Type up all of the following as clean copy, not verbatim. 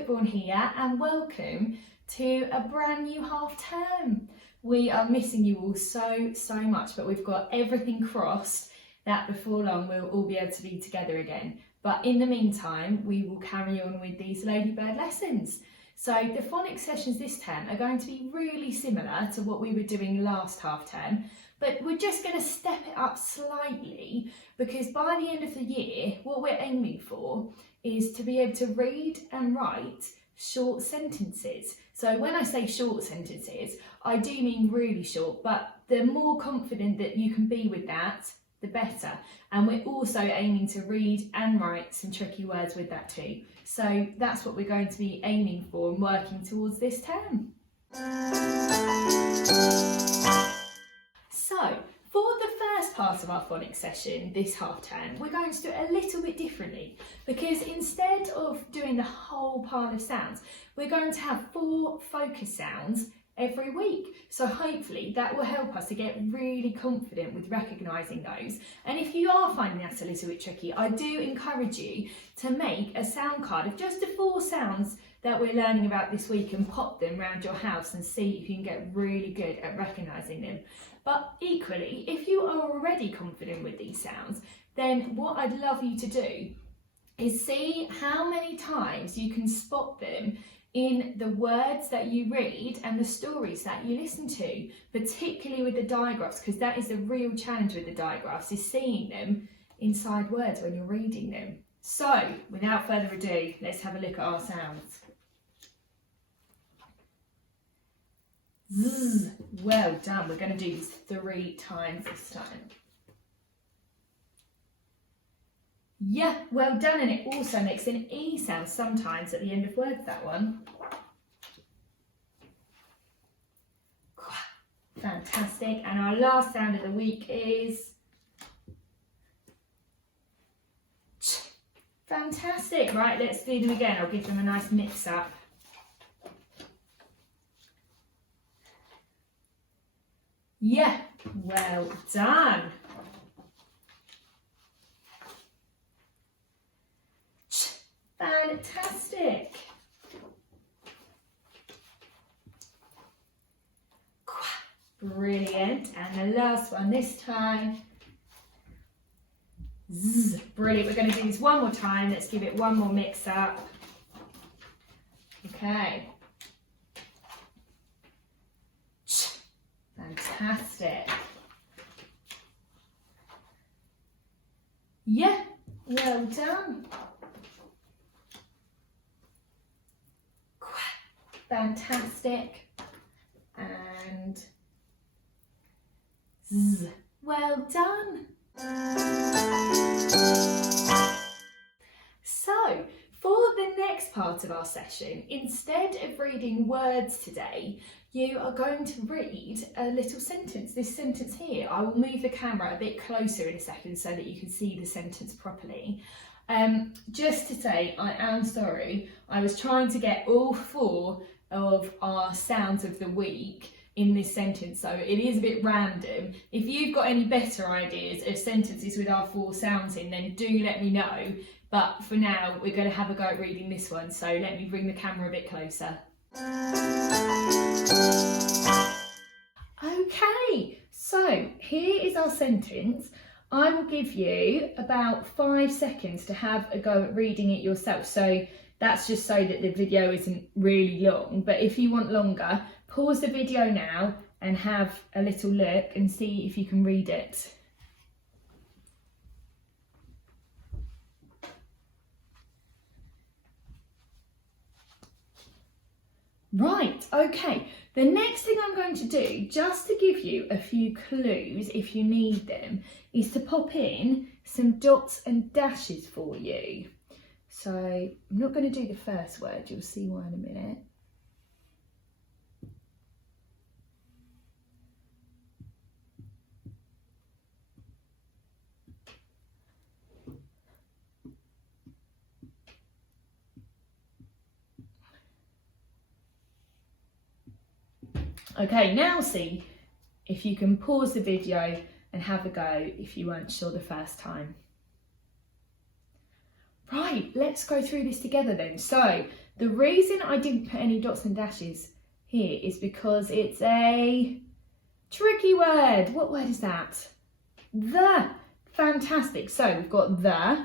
Footborn here and welcome to a brand new half term. We are missing you all so much, but we've got everything crossed that before long we'll all be able to be together again. But in the meantime, we will carry on with these Ladybird lessons. So the phonics sessions this term are going to be really similar to what we were doing last half term, but we're just going to step it up slightly because by the end of the year, what we're aiming for is to be able to read and write short sentences. So when I say short sentences, I do mean really short, but the more confident that you can be with that, the better. And we're also aiming to read and write some tricky words with that too. So that's what we're going to be aiming for and working towards this term. So for the first part of our phonics session this half term, we're going to do it a little bit differently because instead of doing the whole pile of sounds, we're going to have 4 focus sounds every week. So hopefully that will help us to get really confident with recognising those. And if you are finding that a little bit tricky, I do encourage you to make a sound card of just the 4 sounds that we're learning about this week and pop them around your house and see if you can get really good at recognising them. But equally, if you are already confident with these sounds, then what I'd love you to do is see how many times you can spot them in the words that you read and the stories that you listen to, particularly with the digraphs, because that is the real challenge with the digraphs, is seeing them inside words when you're reading them. So, without further ado, let's have a look at our sounds. Zzz, well done. We're going to do this 3 times this time. Yeah, well done, and it also makes an E sound sometimes at the end of words, that one. Fantastic, and our last sound of the week is ch. Fantastic, right, let's do them again. I'll give them a nice mix up. Yeah, well done. Fantastic. Brilliant. And the last one this time. Zzz. Brilliant. We're going to do this one more time. Let's give it one more mix up. Okay. Fantastic. Yeah, well done. Fantastic. And zzz. Well done. So, for the next part of our session, instead of reading words today, you are going to read a little sentence. This sentence here, I will move the camera a bit closer in a second so that you can see the sentence properly. Just to say, I am sorry, I was trying to get all 4 of our sounds of the week in this sentence, so it is a bit random. If you've got any better ideas of sentences with our 4 sounds in, then do let me know. But for now, we're going to have a go at reading this one, so let me bring the camera a bit closer. Okay, so here is our sentence. I will give you about 5 seconds to have a go at reading it yourself. So that's just so that the video isn't really long. But if you want longer, pause the video now and have a little look and see if you can read it. Right, okay. The next thing I'm going to do, just to give you a few clues if you need them, is to pop in some dots and dashes for you. So I'm not going to do the first word, you'll see why in a minute. Okay, now see if you can pause the video and have a go if you weren't sure the first time. Right, let's go through this together then. So The reason I didn't put any dots and dashes here is because it's a tricky word. What word is that? The. Fantastic. So we've got the.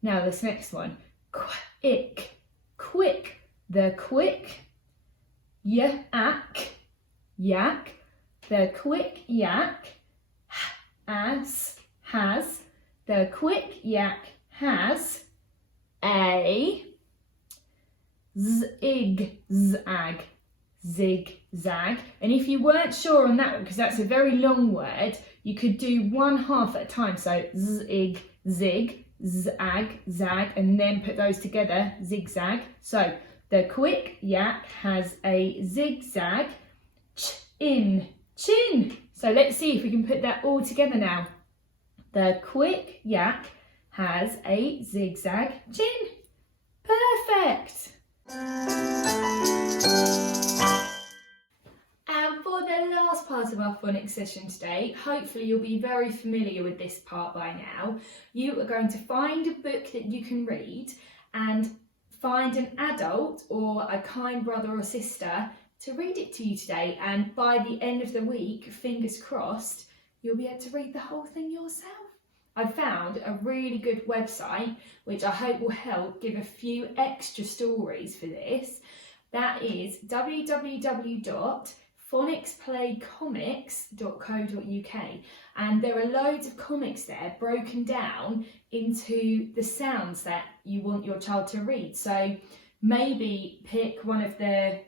Now this next one. Quick. Quick. The quick. Yak. Yak. The quick yak. As. Has. The quick yak has a zig-zag. Zig-zag. And if you weren't sure on that one, because that's a very long word, you could do one half at a time. So zig, zig, zag, zag, and then put those together, zigzag. So the quick yak has a zigzag chin. Chin. So let's see if we can put that all together now. The quick yak has a zigzag chin. Perfect. And for the last part of our phonics session today, hopefully you'll be very familiar with this part by now. You are going to find a book that you can read and find an adult or a kind brother or sister to read it to you today. And by the end of the week, fingers crossed, you'll be able to read the whole thing yourself. I found a really good website, which I hope will help give a few extra stories for this. That is www.phonixplaycomics.co.uk, and there are loads of comics there broken down into the sounds that you want your child to read. So maybe pick one of the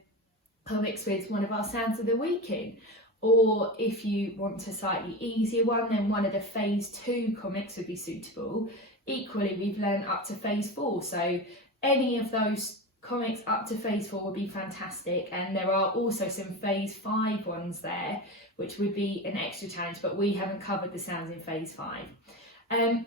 comics with one of our sounds of the week in. Or if you want a slightly easier one, then one of the phase 2 comics would be suitable. Equally, we've learned up to phase 4, so any of those comics up to phase 4 would be fantastic. And there are also some phase 5 ones there, which would be an extra challenge, but we haven't covered the sounds in phase 5.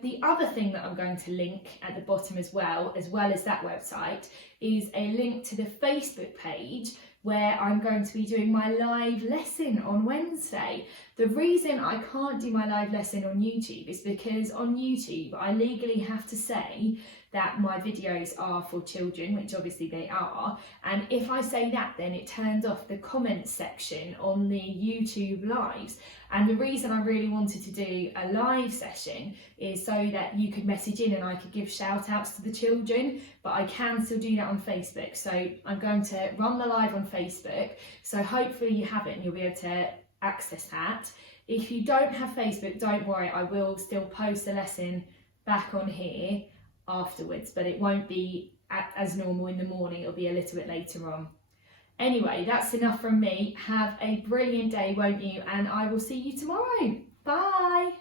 The other thing that I'm going to link at the bottom as well as that website, is a link to the Facebook page where I'm going to be doing my live lesson on Wednesday. The reason I can't do my live lesson on YouTube is because on YouTube I legally have to say that my videos are for children, which obviously they are, and if I say that, then it turns off the comments section on the YouTube lives. And the reason I really wanted to do a live session is so that you could message in and I could give shout outs to the children, but I can still do that on Facebook. So I'm going to run the live on Facebook, so hopefully you have it and you'll be able to access that. If you don't have Facebook, don't worry, I will still post the lesson back on here afterwards, but it won't be as normal in the morning, it'll be a little bit later on. Anyway, that's enough from me. Have a brilliant day, won't you? And I will see you tomorrow. Bye.